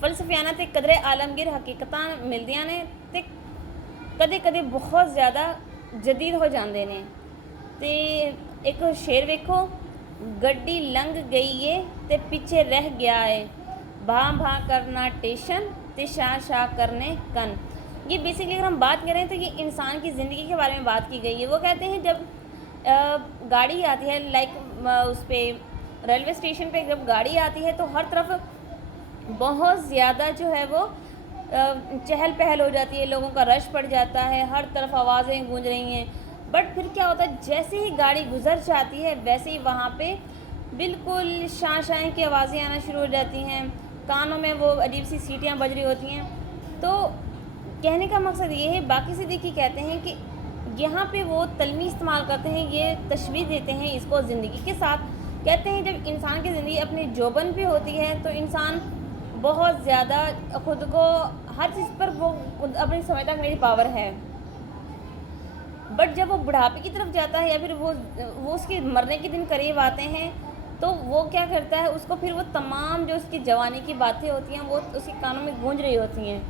فلسفیانہ تے قدر عالمگیر حقیقتاں ملدیاں نے تے کدے کدے بہت زیادہ جدید ہو جاندے نے. تے ایک شعر ویکھو, گڈی لنگ گئی ہے تے پیچھے رہ گیا ہے, بھاں بھاں کرنا ٹیشن تے شاہ شاہ کرنے کن. یہ بیسکلی اگر ہم بات کریں تو یہ انسان کی زندگی کے بارے میں بات کی گئی ہے. وہ کہتے ہیں جب گاڑی آتی ہے, لائک اس پہ ریلوے اسٹیشن پہ جب گاڑی آتی ہے تو ہر طرف بہت زیادہ جو ہے وہ چہل پہل ہو جاتی ہے, لوگوں کا رش پڑ جاتا ہے, ہر طرف آوازیں گونج رہی ہیں. بٹ پھر کیا ہوتا ہے, جیسے ہی گاڑی گزر جاتی ہے ویسے ہی وہاں پہ بالکل شاں شائیں کی آوازیں آنا شروع ہو جاتی ہیں, کانوں میں وہ عجیب سی سیٹیاں بج رہی ہوتی ہیں. تو کہنے کا مقصد یہ ہے, باقی صدیقی کہتے ہیں کہ یہاں پہ وہ تلمی استعمال کرتے ہیں, یہ تشبیہ دیتے ہیں اس کو زندگی کے ساتھ. کہتے ہیں جب انسان کی زندگی اپنے جوبن پہ ہوتی ہے تو انسان بہت زیادہ خود کو ہر چیز پر وہ اپنی سمجھتا ہے میری پاور ہے. بٹ جب وہ بڑھاپے کی طرف جاتا ہے یا پھر وہ اس کے مرنے کے دن قریب آتے ہیں تو وہ کیا کرتا ہے, اس کو پھر وہ تمام جو اس کی جوانی کی باتیں ہوتی ہیں وہ اس کے کانوں میں گونج رہی ہوتی ہیں.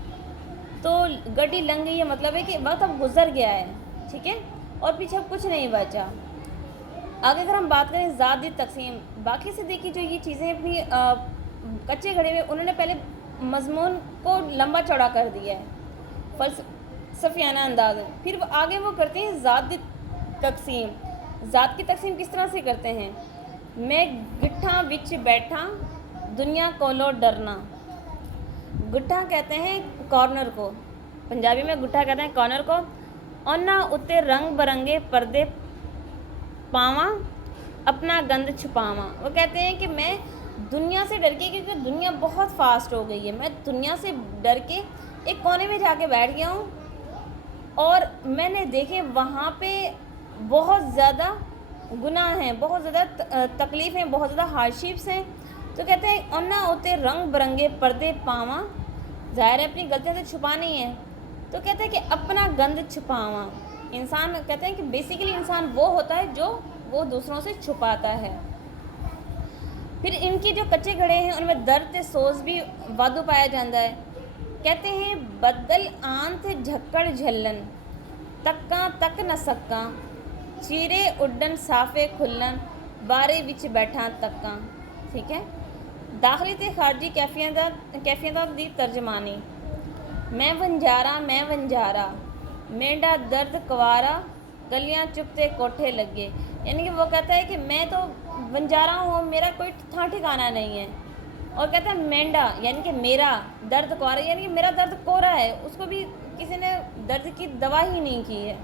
تو گڈی لنگ گئی, یہ مطلب ہے کہ وقت اب گزر گیا ہے, ٹھیک ہے, اور پیچھے اب کچھ نہیں بچا. آگے اگر ہم بات کریں ذاتی تقسیم, باقی صدیقی جو یہ چیزیں اپنی کچے گھڑے میں انہوں نے پہلے مضمون کو لمبا چوڑا کر دیا ہے فلسفیانہ انداز میں. پھر آگے وہ کرتے ہیں ذاتی تقسیم. ذات کی تقسیم کس طرح سے کرتے ہیں, میں گٹھاں وچ بیٹھا دنیا کولو ڈرنا. گٹھا کہتے ہیں کارنر کو, پنجابی میں گٹھا کہتے ہیں کارنر کو. اونا اتے رنگ برنگے پردے پاواں اپنا گند چھپاواں. وہ کہتے ہیں کہ میں دنیا سے ڈر کے, کیونکہ دنیا بہت فاسٹ ہو گئی ہے, میں دنیا سے ڈر کے ایک کونے میں جا کے بیٹھ گیا ہوں, اور میں نے دیکھے وہاں پہ بہت زیادہ گناہ ہیں, بہت زیادہ تکلیف ہیں, بہت زیادہ ہارڈشپس ہیں. تو کہتے ہیں اونا ہوتے رنگ برنگے پردے پاواں, ظاہر ہے اپنی غلطیاں تو چھپانی ہے. تو کہتے ہیں کہ اپنا گند چھپاواں. انسان کہتے ہیں کہ بیسیکلی انسان وہ ہوتا ہے جو وہ دوسروں سے چھپاتا ہے. پھر ان کی جو کچے گھڑے ہیں ان میں درد سوز بھی وادو پایا جاتا ہے. کہتے ہیں بدل آنت جھکڑ جھلن تکاں تک نہ سکاں, چیرے اڈن صافے کھلن بارے وچ بیٹھا تکاں. ٹھیک ہے, داخلی تے خارجی کیفیتاں دی ترجمانی. میں ونجارا مینڈا درد کوارا گلیاں چپتے کوٹھے لگے. یعنی کہ وہ کہتا ہے کہ میں تو ونجارا ہوں, میرا کوئی تھا ٹھکانا نہیں ہے. اور کہتا ہے مینڈا یعنی کہ میرا درد کوارا, یعنی کہ میرا درد کوڑا ہے, اس کو بھی کسی نے درد کی دوا ہی نہیں کی ہے.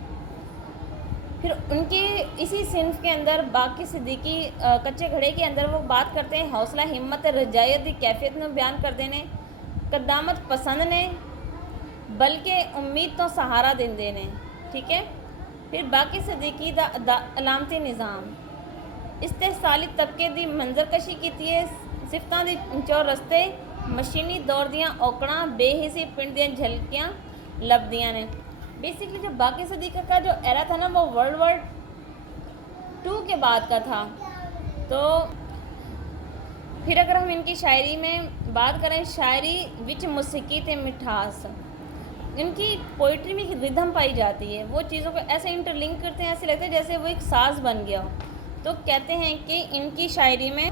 پھر ان کی اسی صنف کے اندر باقی صدیقی کچے گھڑے کے اندر وہ بات کرتے ہیں حوصلہ ہمت رجایت دی کیفیت میں بیان کرتے ہیں, قدامت پسند نے بلکہ امید تو سہارا دیندے نے. ٹھیک ہے, پھر باقی صدیقی دا علامتی نظام استحصالی طبقے دی منظر کشی کیتی ہے, صفتاں دی چور رستے مشینی دور دیاں اوکڑاں بے حسی پنڈ دیاں جھلکیاں لبدیاں نے. بیسکلی جو باقی صدیقہ کا جو ایرا تھا نا وہ ورلڈ وار 2 کے بعد کا تھا. تو پھر اگر ہم ان کی شاعری میں بات کریں, شاعری وچ موسیقی تے مٹھاس, ان کی پوئٹری میں ایک ردھم پائی جاتی ہے, وہ چیزوں کو ایسے انٹر لنک کرتے ہیں, ایسے لگتا ہے جیسے وہ ایک ساز بن گیا ہو. تو کہتے ہیں کہ ان کی شاعری میں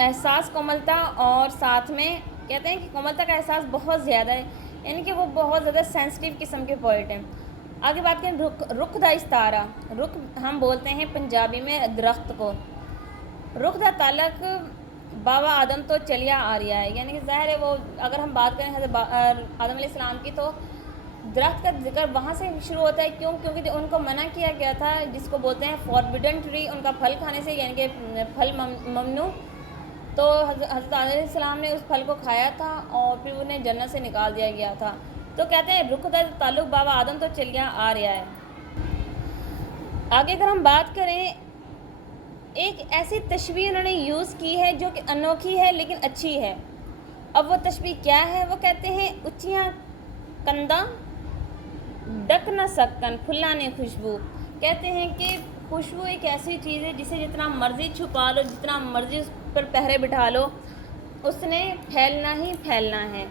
احساس کوملتا, اور ساتھ میں کہتے ہیں کہ کوملتا کا احساس بہت زیادہ ہے, یعنی کہ وہ بہت زیادہ سینسٹیو قسم کے پوئٹ ہیں. آگے بات کریں رخ دا استارہ. رخ ہم بولتے ہیں پنجابی میں درخت کو. رخ دا تعلق بابا آدم تو چلیا آ رہا ہے, یعنی کہ ظاہر ہے وہ اگر ہم بات کریں حضرت آدم علیہ السلام کی تو درخت کا ذکر وہاں سے شروع ہوتا ہے. کیونکہ ان کو منع کیا گیا تھا, جس کو بولتے ہیں فوربیڈن ٹری, ان کا پھل کھانے سے, یعنی کہ پھل ممنوع. تو حضرت آدم علیہ السلام نے اس پھل کو کھایا تھا اور پھر انہیں جنت سے نکال دیا گیا تھا. تو کہتے ہیں رخ دا تعلق بابا آدم تو چلیا آ رہا ہے. آگے اگر ہم بات کریں, ایک ایسی تشبیہ انہوں نے یوز کی ہے جو کہ انوکھی ہے لیکن اچھی ہے. اب وہ تشبیہ کیا ہے, وہ کہتے ہیں اچیاں کنداں ڈک نہ سکن پھلاں نے خوشبو. کہتے ہیں کہ خوشبو ایک ایسی چیز ہے جسے جتنا مرضی چھپا لو, جتنا مرضی اس پر پہرے بٹھا لو, اس نے پھیلنا ہی پھیلنا ہے۔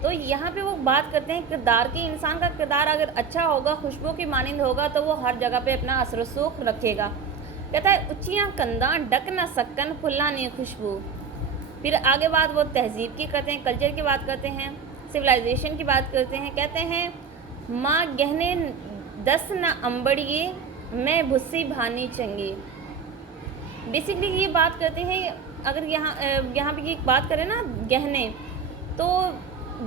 تو یہاں پہ وہ بات کرتے ہیں کردار کی، انسان کا کردار اگر اچھا ہوگا، خوشبو کی مانند ہوگا، تو وہ ہر جگہ پہ اپنا اثر و رسوخ رکھے گا۔ کہتا ہے اچیاں کنداں ڈک نہ سکن پھلاں نی خوشبو۔ پھر آگے بات وہ تہذیب کی کرتے ہیں، کلچر کی بات کرتے ہیں، سویلائزیشن کی بات کرتے ہیں۔ کہتے ہیں ماں گہنے دس نہ امبڑیے میں بھسی بھانی چنگی۔ بیسکلی یہ بات کرتے ہیں، اگر یہاں پہ یہ بات کریں نا گہنے، تو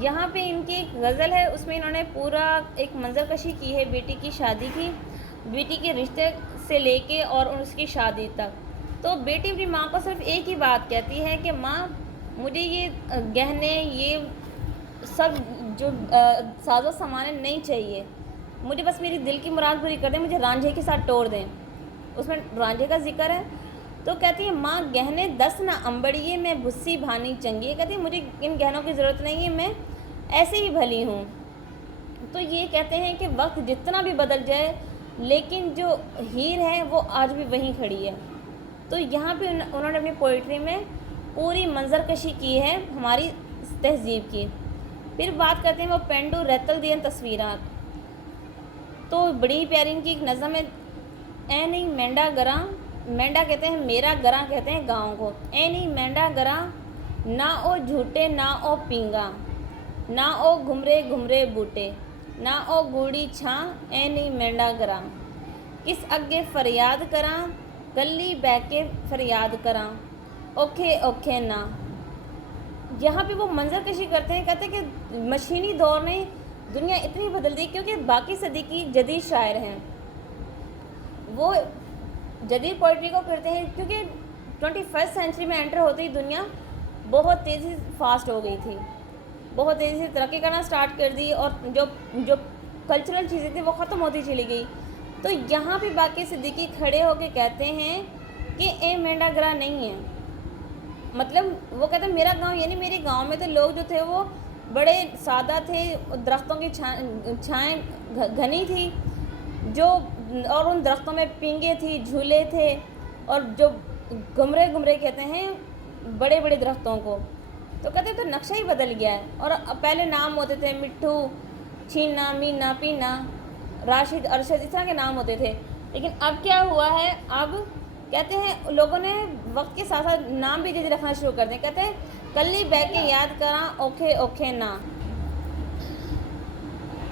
یہاں پہ ان کی ایک غزل ہے، اس میں انہوں نے پورا ایک منظر کشی کی ہے بیٹی کی شادی کی، بیٹی کے رشتے سے لے کے اور اس کی شادی تک۔ تو بیٹی اپنی ماں کو صرف ایک ہی بات کہتی ہے کہ ماں مجھے یہ گہنے، یہ سب جو ساز و سامان نہیں چاہیے، مجھے بس میری دل کی مراد پوری کر دیں، مجھے رانجھے کے ساتھ توڑ دیں۔ اس میں رانجھے کا ذکر ہے۔ تو کہتی ہے ماں گہنے دس نہ امبڑیے میں بھسی بھانی چنگی۔ کہتی ہے مجھے ان گہنوں کی ضرورت نہیں ہے، میں ایسے ہی بھلی ہوں۔ تو یہ کہتے ہیں کہ وقت جتنا بھی بدل جائے لیکن جو ہیر ہے وہ آج بھی وہیں کھڑی ہے۔ تو یہاں پہ انہوں نے اپنی پوئٹری میں پوری منظر کشی کی ہے ہماری تہذیب کی۔ پھر بات کرتے ہیں وہ پینڈو ریتل دین تصویرات، تو بڑی پیاری ان کی ایک نظم ہے، اے نہیں مینڈا گراں، مینڈا کہتے ہیں میرا، گراں کہتے ہیں گاؤں کو، اے نہیں مینڈا گراں نہ او جھوٹے نہ او پینگا، نہ او گھمرے گھمرے بوٹے، نہ او گوڑی چھاں، اے نہیں مینڈا گراں، کس اگے فریاد کراں گلی بہ کے فریاد کراں، اوکھے اوکھے نا۔ یہاں پہ وہ منظر کشی کرتے ہیں، کہتے ہیں کہ مشینی دور نے دنیا اتنی بدل دی، کیونکہ باقی صدیقی جدید شاعر ہیں، وہ جدید پوئٹری کو کرتے ہیں، کیونکہ 21 سینچری میں انٹر ہوتی دنیا بہت تیزی سے فاسٹ ہو گئی تھی، بہت تیزی سے ترقی کرنا سٹارٹ کر دی، اور جو کلچرل چیزیں تھیں وہ ختم ہوتی چلی گئی۔ تو یہاں پہ باقی صدیقی کھڑے ہو کے کہتے ہیں کہ اے مینڈا گرا نہیں ہے، مطلب وہ کہتے ہیں میرا گاؤں، یعنی میرے گاؤں میں تو لوگ جو تھے وہ بڑے سادہ تھے، درختوں کی چھائیں گھنی تھی، اور ان درختوں میں پینگے تھی، جھولے تھے، اور جو گمرے کہتے ہیں بڑے بڑے درختوں کو۔ تو کہتے ہیں تو نقشہ ہی بدل گیا ہے، اور پہلے نام ہوتے تھے مٹھو، چھینا، مینا، پینا، راشد، ارشد، اس طرح کے نام ہوتے تھے، لیکن اب کیا ہوا ہے، اب کہتے ہیں لوگوں نے وقت کے ساتھ ساتھ نام بھی جدید رکھنا شروع کر دیں، کہتے ہیں کلی بہ کے یاد کراں اوکھے اوکھے نا۔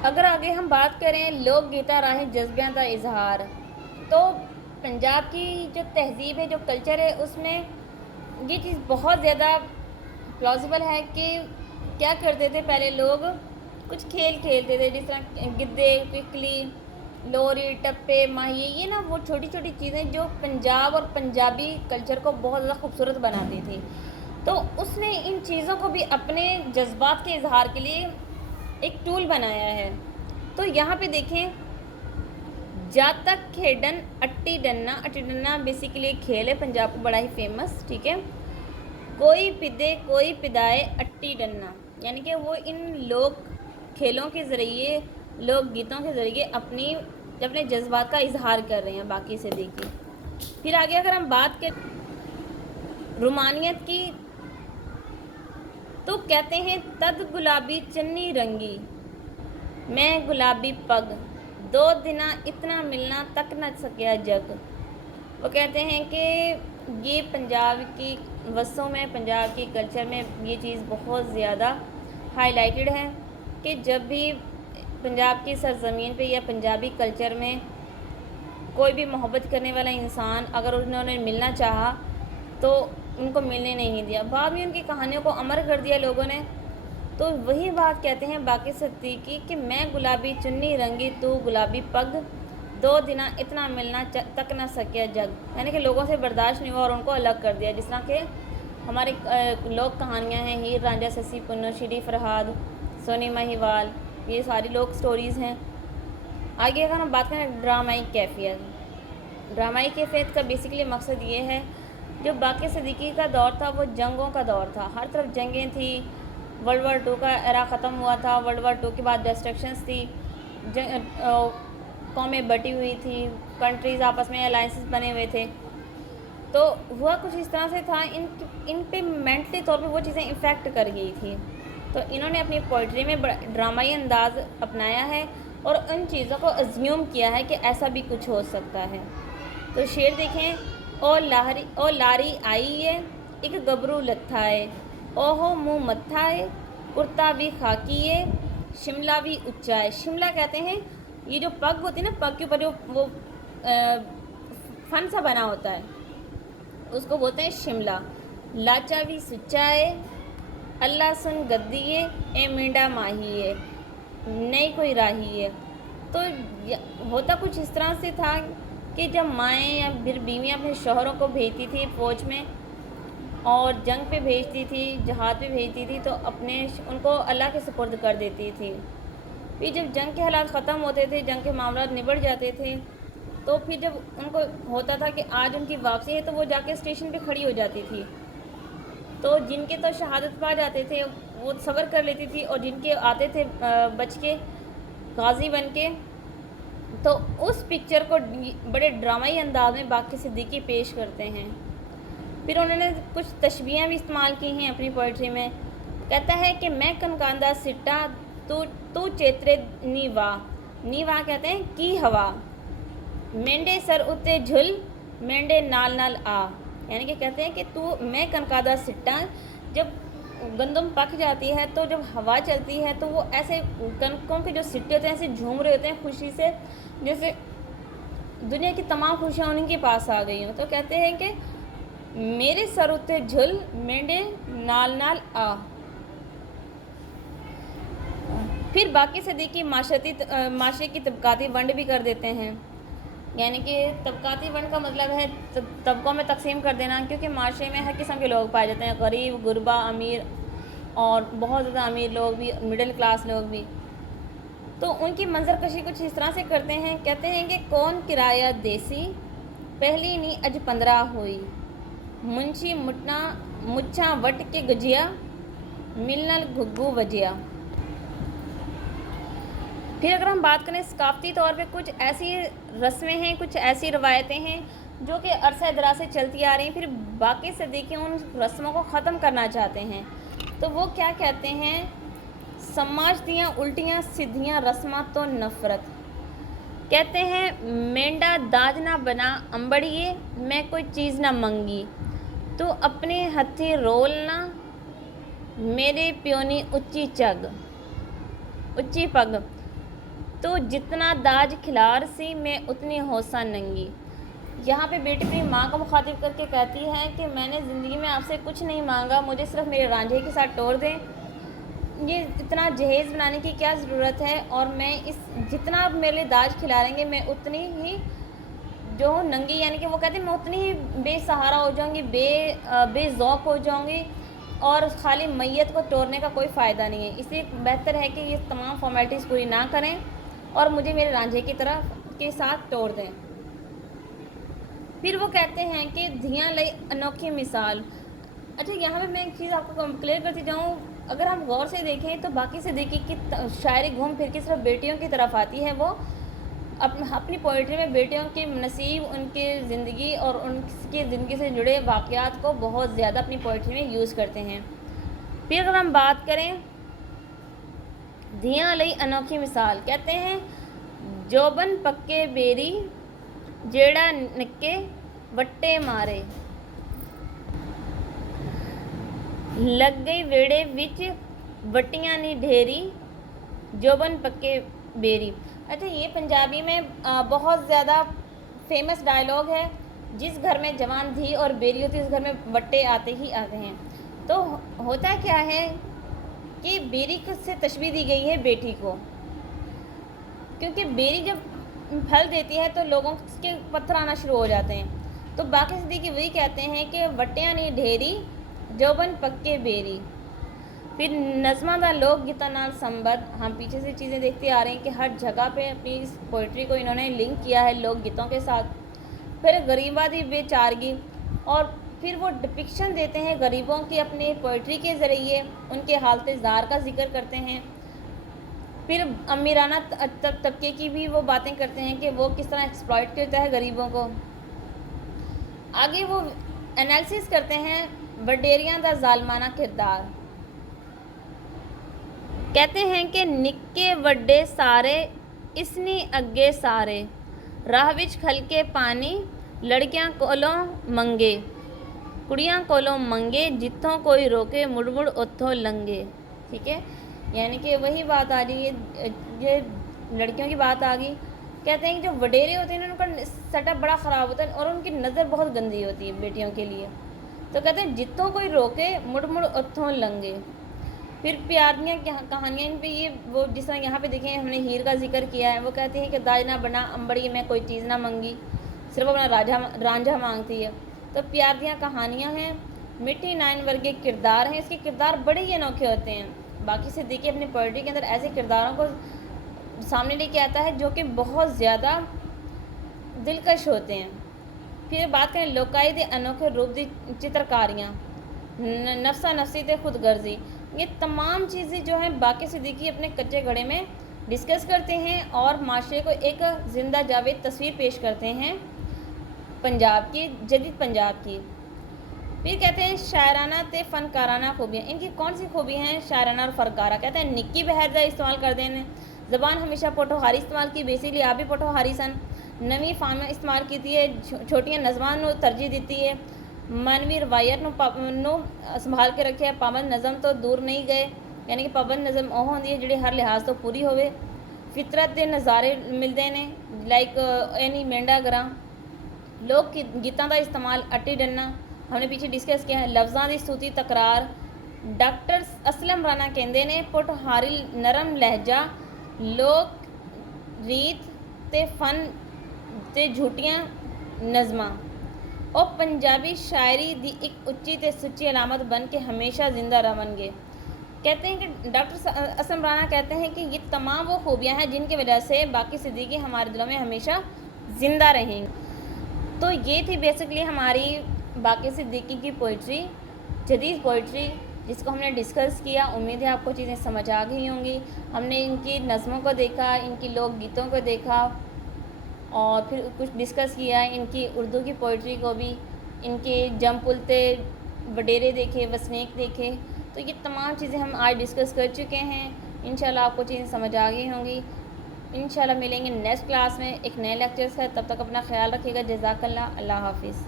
اگر آگے ہم بات کریں لوک گیتا راہیں جذبیاں دا اظہار، تو پنجاب کی جو تہذیب ہے، جو کلچر ہے، اس میں یہ چیز بہت زیادہ پلازیبل ہے کہ کیا کرتے تھے پہلے لوگ، کچھ کھیل کھیلتے تھے، جس طرح گدے، ککلی، لوری، ٹپے، ماہی، یہ نا وہ چھوٹی چھوٹی چیزیں جو پنجاب اور پنجابی کلچر کو بہت زیادہ خوبصورت بناتی تھی۔ تو اس نے ان چیزوں کو بھی اپنے جذبات کے اظہار کے لیے ایک ٹول بنایا ہے۔ تو یہاں پہ دیکھیں جات تک کھیڈن اٹی ڈنا، اٹی ڈنا بیسیکلی ایک کھیل ہے پنجاب کو بڑا ہی فیمس، ٹھیک ہے، کوئی پدے کوئی پدائے اٹی ڈنا، یعنی کہ وہ ان لوگ کھیلوں کے ذریعے، لوک گیتوں کے ذریعے اپنے جذبات کا اظہار کر رہے ہیں باقی سے دیکھیں۔ پھر آگے اگر ہم بات کریں رومانیت کی، تو کہتے ہیں تد گلابی چنی رنگی میں گلابی پگ، دو دنا اتنا ملنا تک نہ سکیا جگ۔ وہ کہتے ہیں کہ یہ پنجاب کی وصفوں میں، پنجاب کی کلچر میں یہ چیز بہت زیادہ ہائی لائٹڈ ہے کہ جب بھی پنجاب کی سرزمین پہ یا پنجابی کلچر میں کوئی بھی محبت کرنے والا انسان اگر انہوں نے ملنا چاہا تو ان کو ملنے نہیں دیا، بعد میں ان کی کہانیوں کو امر کر دیا لوگوں نے۔ تو وہی بات کہتے ہیں باقی صدیقی کہ میں گلابی چنی رنگی تو گلابی پگ، دو دنا اتنا ملنا تک نہ سکیا جگ، یعنی کہ لوگوں سے برداشت نہیں ہوا اور ان کو الگ کر دیا، جس طرح کہ ہماری لوک کہانیاں ہیں، ہیر رانجھا، سسی پنو، شری فرہاد، سونی مہیوال، یہ ساری لوک سٹوریز ہیں۔ آگے اگر ہم بات کریں ڈرامائی کیفیت، ڈرامائی کیفیت کا بیسیکلی مقصد یہ ہے جو باقی صدیقی کا دور تھا وہ جنگوں کا دور تھا، ہر طرف جنگیں تھیں، ورلڈ وار 2 کا ایرا ختم ہوا تھا، ورلڈ وار 2 کے بعد ڈسٹرکشنز تھی، قومیں بٹی ہوئی تھی، کنٹریز آپس میں الائنسز بنے ہوئے تھے۔ تو ہوا کچھ اس طرح سے تھا، ان پہ مینٹلی طور پہ وہ چیزیں افیکٹ کر گئی تھی، تو انہوں نے اپنی پوئٹری میں بڑا ڈرامائی انداز اپنایا ہے اور ان چیزوں کو ازیوم کیا ہے کہ ایسا بھی کچھ ہو سکتا ہے۔ تو شعر دیکھیں، او لاری آئی ہے ایک گبرو لتھا ہے، او ہو منہ متھا ہے کرتا بھی خاکی ہے شملہ بھی اچا ہے۔ شملہ کہتے ہیں یہ جو پگ ہوتی ہے نا، پگ کے اوپر جو وہ فن سا بنا ہوتا ہے اس کو بولتے ہیں شملہ۔ لاچا بھی سچا ہے اللہ سن گدی ہے اے مینڈا ماہی ہے نئی کوئی راہی ہے۔ تو ہوتا کچھ اس طرح سے تھا کہ جب مائیں یا پھر بیویاں اپنے شوہروں کو بھیجتی تھی فوج میں اور جنگ پہ بھیجتی تھی، جہاد پہ بھیجتی تھی، تو ان کو اللہ کے سپرد کر دیتی تھی۔ پھر جب جنگ کے حالات ختم ہوتے تھے، جنگ کے معاملات نبٹ جاتے تھے، تو پھر جب ان کو ہوتا تھا کہ آج ان کی واپسی ہے، تو وہ جا کے اسٹیشن پہ کھڑی ہو جاتی تھی۔ تو جن کے تو شہادت پا جاتے تھے وہ صبر کر لیتی تھی، اور جن کے آتے تھے بچ کے غازی بن کے، تو اس پکچر کو بڑے ڈرامائی انداز میں باقی صدیقی پیش کرتے ہیں۔ پھر انہوں نے کچھ تشبیہیں بھی استعمال کی ہیں اپنی پوئٹری میں۔ کہتا ہے کہ میں کنکاندہ سٹا تو چیترے نیوا کہتے ہیں کی ہوا، مینڈے سر اتے جھل مینڈے نال نال آ، یعنی کہ کہتے ہیں کہ میں کنکادہ سٹا، جب گندم پک جاتی ہے تو جب ہوا چلتی ہے تو وہ ایسے کنکوں کے جو سٹے ہوتے ہیں ایسے جھوم رہے ہوتے ہیں خوشی سے، جیسے دنیا کی تمام خوشیاں انہیں کے پاس آ گئی ہوں۔ تو کہتے ہیں کہ میرے سر اتے جھل مینڈے نال نال آ۔ پھر باقی صدیقی معاشرے کی طبقاتی ونڈ بھی کر دیتے ہیں، یعنی کہ طبقاتی ونڈ کا مطلب ہے طبقوں میں تقسیم کر دینا، کیونکہ معاشرے میں ہر قسم کے لوگ پائے جاتے ہیں، غریب، غربا، امیر اور بہت زیادہ امیر لوگ بھی، مڈل کلاس لوگ بھی۔ تو ان کی منظر کشی کچھ اس طرح سے کرتے ہیں، کہتے ہیں کہ کون کرایہ دیسی پہلی نی اج 15 ہوئی، منشی مچھاں وٹ کے گجیا ملنل گھگو وجیا۔ پھر اگر ہم بات کریں ثقافتی طور پہ، کچھ ایسی رسمیں ہیں، کچھ ایسی روایتیں ہیں جو کہ عرصہ دراز سے چلتی آ رہی ہیں، پھر باقی صدیقی ان رسموں کو ختم کرنا چاہتے ہیں۔ تو وہ کیا کہتے ہیں، سماج دیاں الٹیاں سدھیاں رسماں تو نفرت، کہتے ہیں مینڈا داج نہ بنا امبڑیے میں کوئی چیز نہ منگی، تو اپنے ہتھی رولنا میرے پیونی اچی پگ، تو جتنا داج کھلار سی میں اتنی ہوسا ننگی۔ یہاں پہ بیٹی اپنی ماں کو مخاطب کر کے کہتی ہے کہ میں نے زندگی میں آپ سے کچھ نہیں مانگا، مجھے صرف میرے رانجھے کے ساتھ ٹور دیں، یہ اتنا جہیز بنانے کی کیا ضرورت ہے، اور میں جتنا آپ میرے لیے داج کھلائیں گے میں اتنی ہی جو ننگی، یعنی کہ وہ کہتے ہیں میں اتنی ہی بے سہارا ہو جاؤں گی، بے ذوق ہو جاؤں گی، اور خالی میت کو توڑنے کا کوئی فائدہ نہیں ہے، اس لیے بہتر ہے کہ یہ تمام فارمیلٹیز پوری نہ کریں اور مجھے میرے رانجھے کی طرف کے ساتھ توڑ دیں۔ پھر وہ کہتے ہیں کہ دھیاں لئی انوکھی مثال۔ اچھا، یہاں پہ میں ایک چیز آپ کو کلیئر کرتی جاؤں، اگر ہم غور سے دیکھیں تو باقی صدیقی کی شاعری گھوم پھر کے صرف بیٹیوں کی طرف آتی ہے، وہ اپنی پوئٹری میں بیٹیوں کے نصیب، ان کی زندگی اور ان کی زندگی سے جڑے واقعات کو بہت زیادہ اپنی پوئٹری میں یوز کرتے ہیں۔ پھر اگر ہم بات کریں دھیاں لئی انوکھی مثال، کہتے ہیں جوبن پکے بیری جیڑا نکے وٹے مارے، لگ گئی ویڑے وچ وٹیاں نی ڈھیری جوبن پکے بیری۔ اچھا، یہ پنجابی میں بہت زیادہ فیمس ڈائلاگ ہے، جس گھر میں جوان دھی اور بیری ہوتی ہے اس گھر میں وٹے آتے ہی آتے ہیں۔ تو ہوتا کیا ہے کہ بیری سے تشبیہ دی گئی ہے بیٹی کو، کیونکہ بیری جب پھل دیتی ہے تو لوگوں کے پتھر آنا شروع ہو جاتے ہیں، تو باقی صدیقی وہی کہتے ہیں کہ وٹیاں نی ڈھیری جوبن پکے بیری۔ پھر نظمہ دا لوک گیتا نال سمبد، ہم پیچھے سے چیزیں دیکھتے آ رہے ہیں کہ ہر جگہ پہ اپنی اس پوئٹری کو انہوں نے لنک کیا ہے لوک گیتوں کے ساتھ۔ پھر غریبہ دی بے چارگی، اور پھر وہ ڈپکشن دیتے ہیں غریبوں کی اپنی پوئٹری کے ذریعے، ان کے حالت زار کا ذکر کرتے ہیں۔ پھر امیرانہ طبقے کی بھی وہ باتیں کرتے ہیں کہ وہ کس طرح ایکسپلائٹ کرتا ہے غریبوں کو۔ آگے وہ انالیسس کرتے ہیں وڈیریاں دا ظالمانہ کردار. کہتے ہیں کہ نکے وڈے سارے اسنی اگے سارے راہ وچ کھل کے پانی لڑکیاں کولوں منگے کڑیاں کولوں منگے جتوں کوئی روکے مڑ مڑ اتھوں لنگے. ٹھیک ہے، یعنی کہ وہی بات آ رہی ہے، یہ لڑکیوں کی بات آ گئی. کہتے ہیں کہ جو وڈیرے ہوتے ہیں ان کا سیٹ اپ بڑا خراب ہوتا ہے اور ان کی نظر بہت گندی ہوتی ہے بیٹیوں کے لیے. تو کہتے ہیں جتوں کوئی روکے مڑ مڑ اتھوں لنگے. پھر پیاریاں کہانیاں ان پہ یہ وہ جس طرح یہاں پہ دیکھیں ہم نے ہیر کا ذکر کیا ہے، وہ کہتے ہیں کہ داج نہ بنا امبڑی میں کوئی چیز نہ منگی، صرف اپنا رانجھا مانگتی ہے. تو پیاریاں کہانیاں ہیں، مٹھی نائن ورگے کردار ہیں. اس کے کردار بڑے ہی انوکھے ہوتے ہیں. باقی صدیقی اپنی پوئٹری کے اندر ایسے کرداروں کو سامنے لے کے آتا ہے جو کہ بہت زیادہ دلکش ہوتے ہیں. پھر بات کریں لوکائی دے انوکھے روپ دی چترکاریاں، نفسا نفسی تے خود غرضی. یہ تمام چیزیں جو ہیں باقی صدیقی اپنے کچے گھڑے میں ڈسکس کرتے ہیں اور معاشرے کو ایک زندہ جاوید تصویر پیش کرتے ہیں پنجاب کی، جدید پنجاب کی. پھر کہتے ہیں شاعرانہ تے فنکارانہ خوبیاں. ان کی کون سی خوبی ہیں شاعرانہ اور فنکارہ؟ کہتے ہیں نکی بہر دا استعمال کر دینے، زبان ہمیشہ پوٹوہاری استعمال کی، بیسیکلی آپ بھی پوٹوہاری سن. نویں فارم استعمال کیتی ہے، چھوٹیاں نظمان نو ترجیح دیتی ہے، مانوی روایت نو سنبھال کے رکھے، پابند نظم تو دور نہیں گئے، یعنی کہ پابند نظم وہ ہوندی ہے جڑی ہر لحاظ تو پوری ہوئے. فطرت دے نظارے ملتے ہیں لائک اینی مینڈا گراں. لوگ گیتاں دا استعمال اٹی ڈننا ہم نے پیچھے ڈسکس کیا ہے. لفظاں دی صوتی تکرار. ڈاکٹر اسلم رانا کہندے نے پوٹوہاری نرم لہجہ، لوک ریت تے فن تے جھوٹیاں نظماں اور پنجابی شاعری دی ایک اچھی تے سچی علامت بن کے ہمیشہ زندہ رہن گے. کہتے ہیں کہ ڈاکٹر اسلم رانا کہتے ہیں کہ یہ تمام وہ خوبیاں ہیں جن کی وجہ سے باقی صدیقی ہمارے دلوں میں ہمیشہ زندہ رہیں گے. تو یہ تھی بیسکلی ہماری باقی صدیقی کی پوئٹری، جدید پوئٹری، جس کو ہم نے ڈسکس کیا. امید ہے آپ کو چیزیں سمجھ آ گئی ہوں گی. ہم نے ان کی نظموں کو دیکھا، ان کی لوک گیتوں کو دیکھا اور پھر کچھ ڈسکس کیا ان کی اردو کی پوئٹری کو بھی، ان کے جم پلتے وڈیرے دیکھے، وسنیک دیکھے. تو یہ تمام چیزیں ہم آج ڈسکس کر چکے ہیں. انشاءاللہ آپ کو چیزیں سمجھ آ گئی ہوں گی. انشاءاللہ ملیں گے نیکسٹ کلاس میں ایک نئے لیکچر سے. تب تک اپنا خیال رکھیے گا. جزاک اللہ. اللہ حافظ.